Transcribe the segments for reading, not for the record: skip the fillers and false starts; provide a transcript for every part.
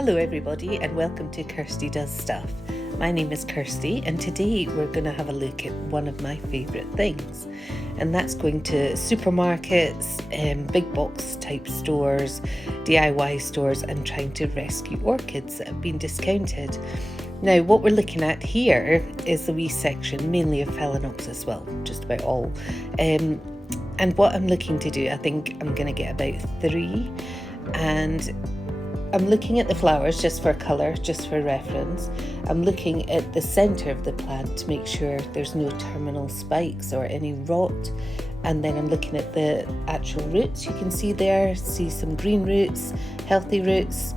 Hello everybody and welcome to Kirsty Does Stuff. My name is Kirsty and today we're going to have a look at one of my favourite things, and that's going to supermarkets, big box type stores, DIY stores, and trying to rescue orchids that have been discounted. Now what we're looking at here is a wee section mainly of Phalaenopsis, well just about all, and what I'm looking to do, I think I'm going to get about 3, and I'm looking at the flowers just for colour, just for reference. I'm looking at the centre of the plant to make sure there's no terminal spikes or any rot. And then I'm looking at the actual roots. You can see some green roots, healthy roots.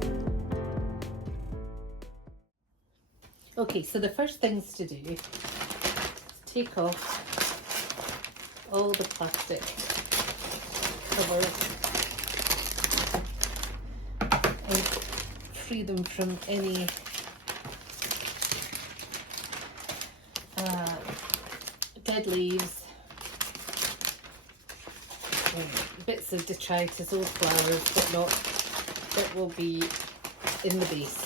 Okay, so the first things to do is take off all the plastic covers and free them from any dead leaves, bits of detritus, old flowers, whatnot, that will be in the base.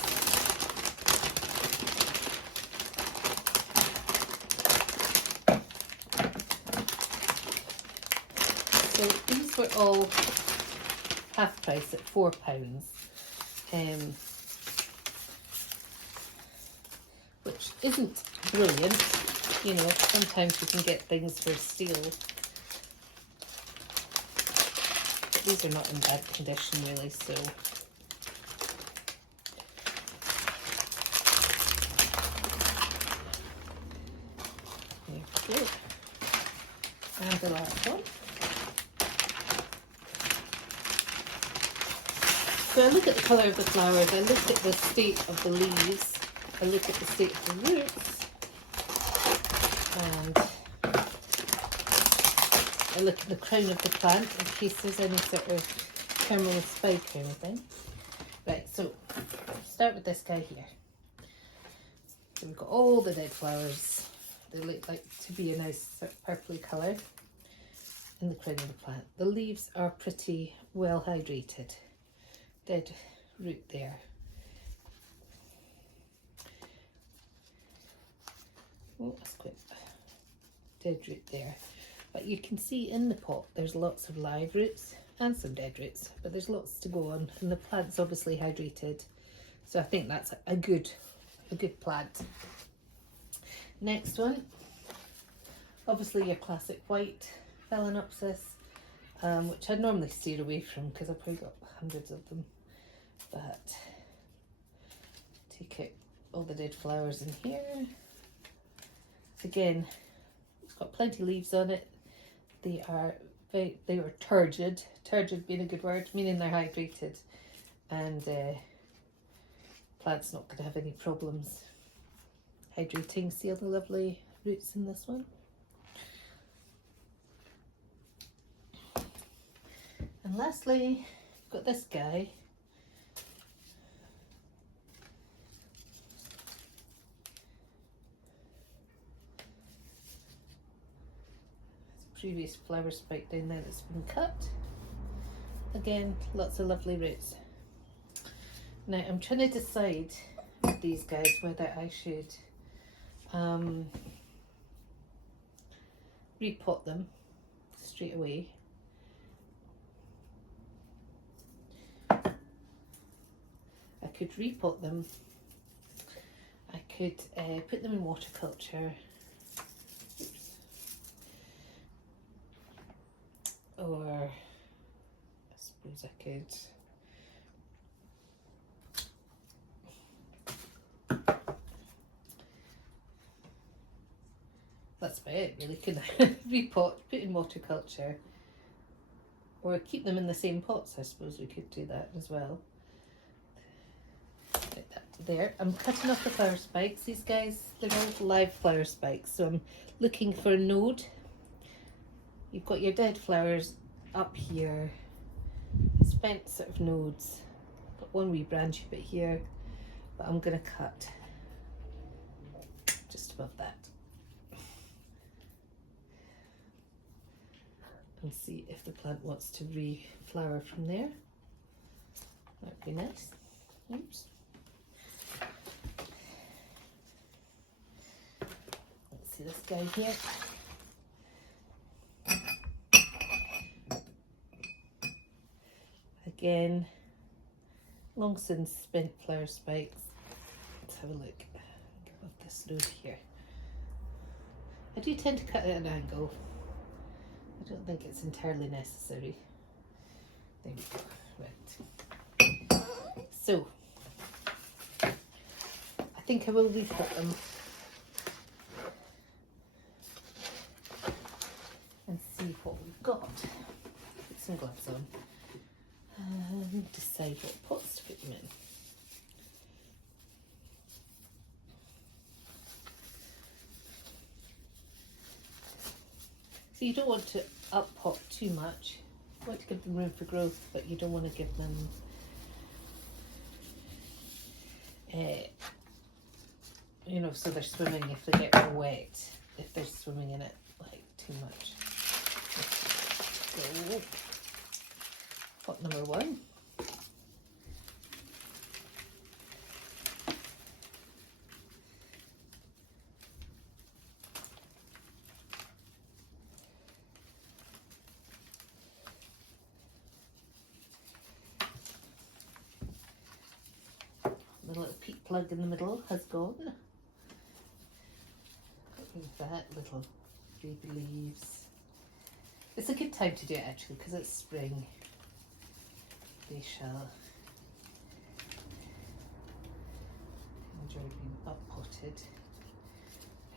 So these were all half price at £4. Which isn't brilliant, you know, sometimes you can get things for a steal, but these are not in bad condition really, so there we go. And the last one. So I look at the colour of the flowers, I look at the state of the leaves, I look at the state of the roots, and I look at the crown of the plant in case there's any sort of terminal spike or anything. Right, so start with this guy here. So we've got all the dead flowers. They look like to be a nice sort of purpley colour in the crown of the plant. The leaves are pretty well hydrated. Dead root there. Oh, that's quite dead root there. But you can see in the pot there's lots of live roots and some dead roots, but there's lots to go on, and the plant's obviously hydrated. So I think that's a good plant. Next one, obviously your classic white Phalaenopsis, which I'd normally steer away from because I've probably got hundreds of them. But take out all the dead flowers in here. Again, it's got plenty of leaves on it. They are turgid. Turgid being a good word, meaning they're hydrated, and plant's not going to have any problems hydrating. See all the lovely roots in this one. And lastly, we've got this guy. Previous flower spike down there that's been cut. Again, lots of lovely roots. Now I'm trying to decide with these guys whether I should repot them straight away. I could repot them. I could put them in waterculture. Or I suppose I could that's about it really, couldn't I? Repot, put in waterculture, or keep them in the same pots. I suppose we could do that as well. Put that there. I'm cutting off the flower spikes. These guys, they're all live flower spikes, so I'm looking for a node. You've got your dead flowers up here, spent sort of nodes. Got one wee branch bit here, but I'm going to cut just above that and see if the plant wants to reflower from there. That'd be nice. Oops. to this guy here. Again, long since spent flower spikes. Let's have a look of this row here. I do tend to cut at an angle. I don't think it's entirely necessary. There we go. Right. So, I think I will repot them and see what we've got. Put some gloves on and decide what pots to put them in. So you don't want to up pot too much. You want to give them room for growth, but you don't want to give them you know, so they're swimming if they get wet, if they're swimming in it like too much. So, pot number 1. The little peat plug in the middle has gone. With that, little baby leaves. It's a good time to do it actually because it's spring. They shall enjoy being up-potted.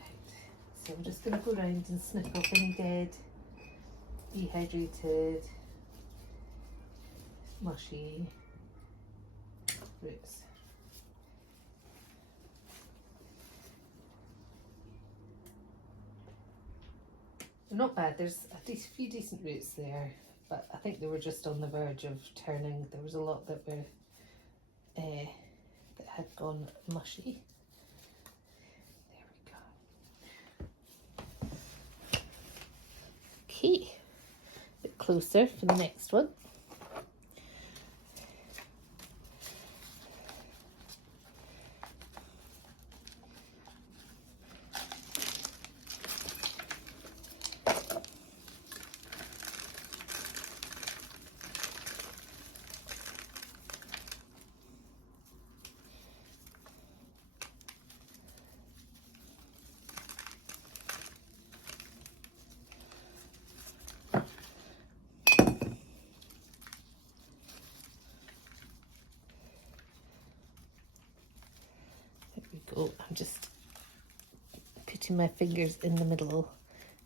Right. So I'm just going to go around and snip off any dead, dehydrated, mushy roots. Not bad, there's a few decent roots there, but I think they were just on the verge of turning. There was a lot that were that had gone mushy. There we go. Okay, a bit closer for the next one. Go. I'm just putting my fingers in the middle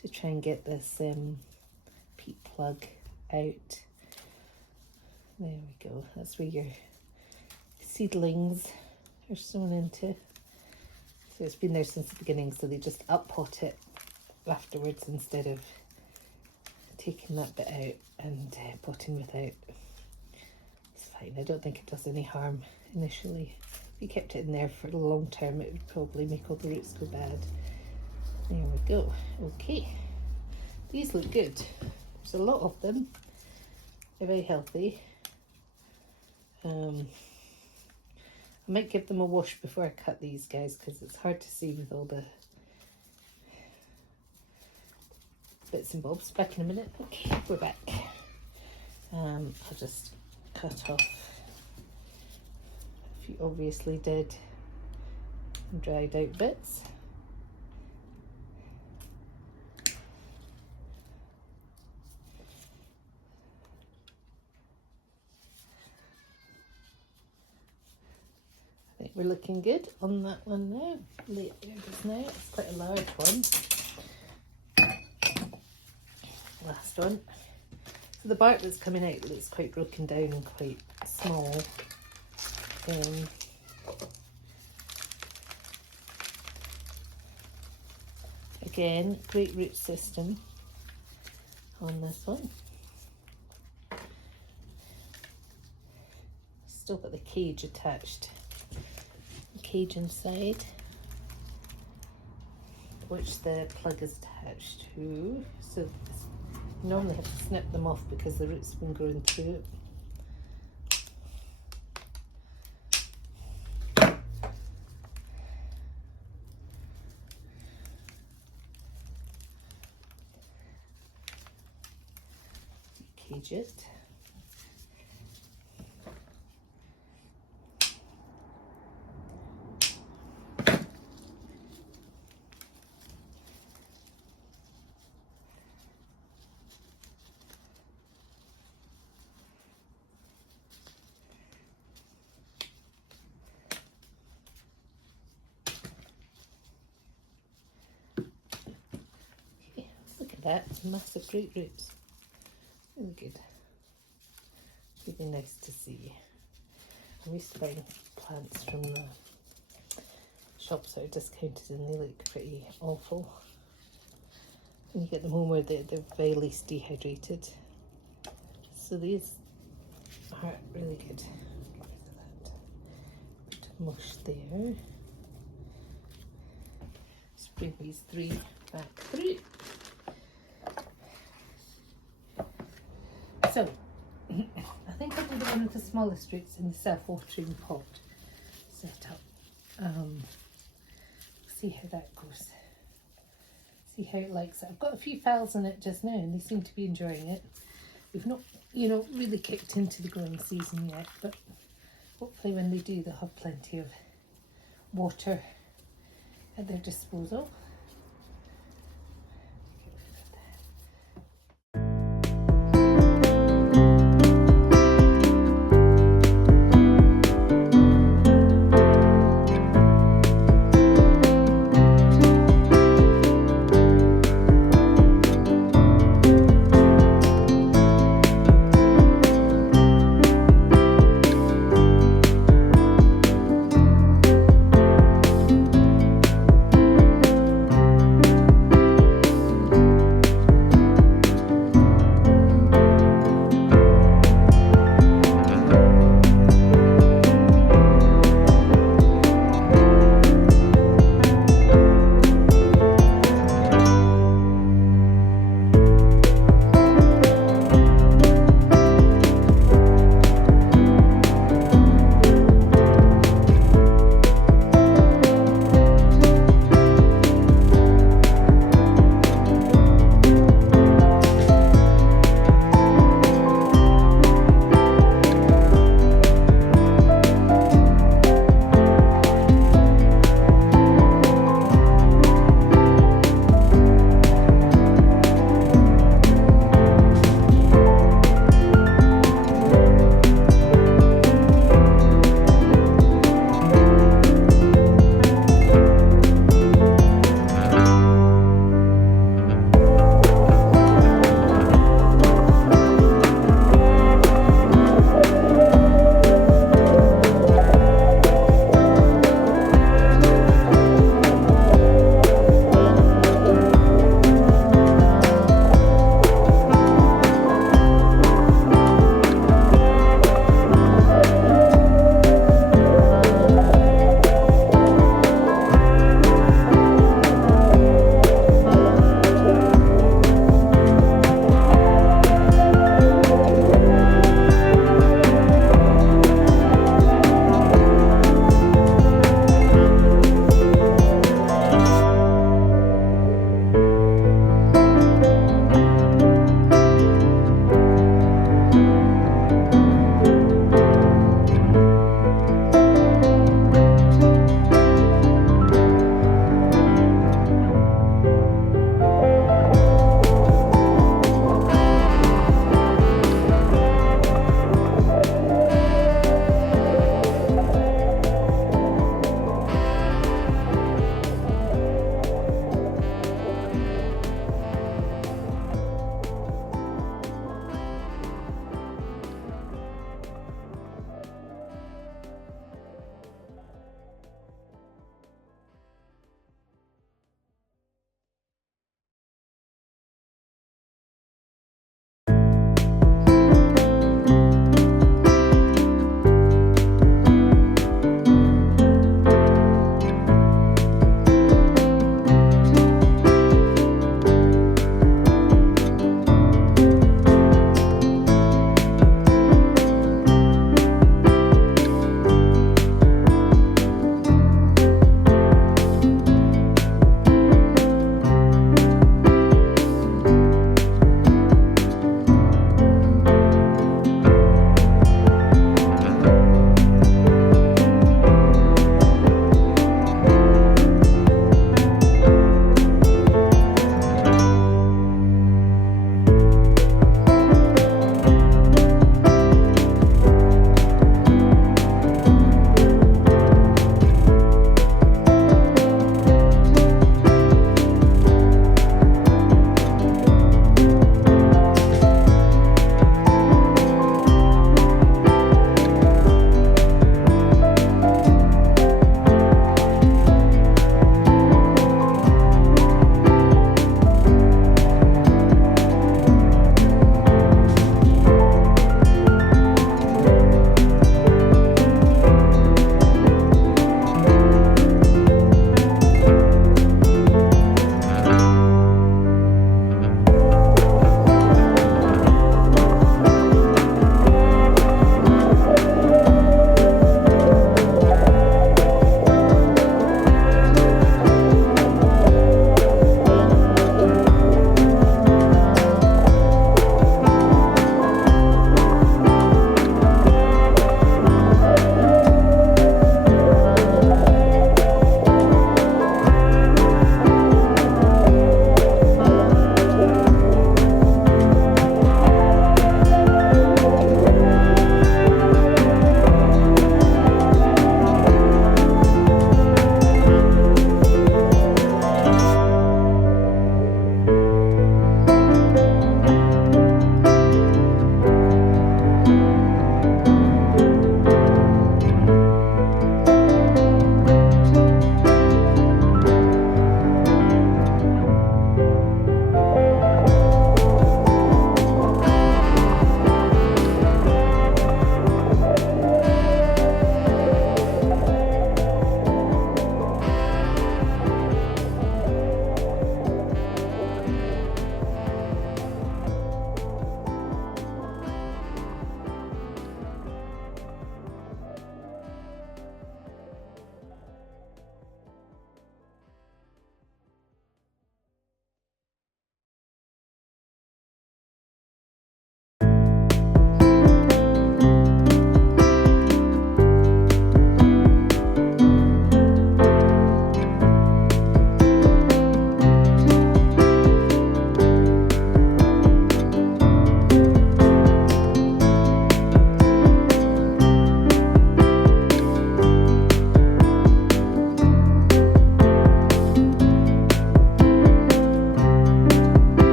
to try and get this peat plug out. There we go. That's where your seedlings are sown into. So it's been there since the beginning, so they just up-pot it afterwards instead of taking that bit out and potting without. It's fine. I don't think it does any harm initially. If you kept it in there for a long term, it would probably make all the roots go bad. There we go. Okay, these look good. There's a lot of them. They're very healthy. I might give them a wash before I cut these guys because it's hard to see with all the bits and bobs. Back in a minute. Okay, we're back. I'll just cut off a few obviously dead and dried out bits. I think we're looking good on that one now. There it is now. It's quite a large one. Last one. So the bark that's coming out looks quite broken down and quite small. Again, great root system on this one. Still got the cage attached. The cage inside, which the plug is attached to. So you normally have to snip them off because the roots have been growing through it. cages. Look at that, massive great roots. Really good. Really nice to see. I used to buy plants from the shops that are discounted and they look pretty awful. And you get them home where they're very least dehydrated. So these are really good. Put a mush there. Just bring these 3 back through. So, I think I'll do one of the smallest roots in the self-watering pot set up. See how that goes. See how it likes it. I've got a few phals in it just now and they seem to be enjoying it. We've not, really kicked into the growing season yet, but hopefully when they do, they'll have plenty of water at their disposal.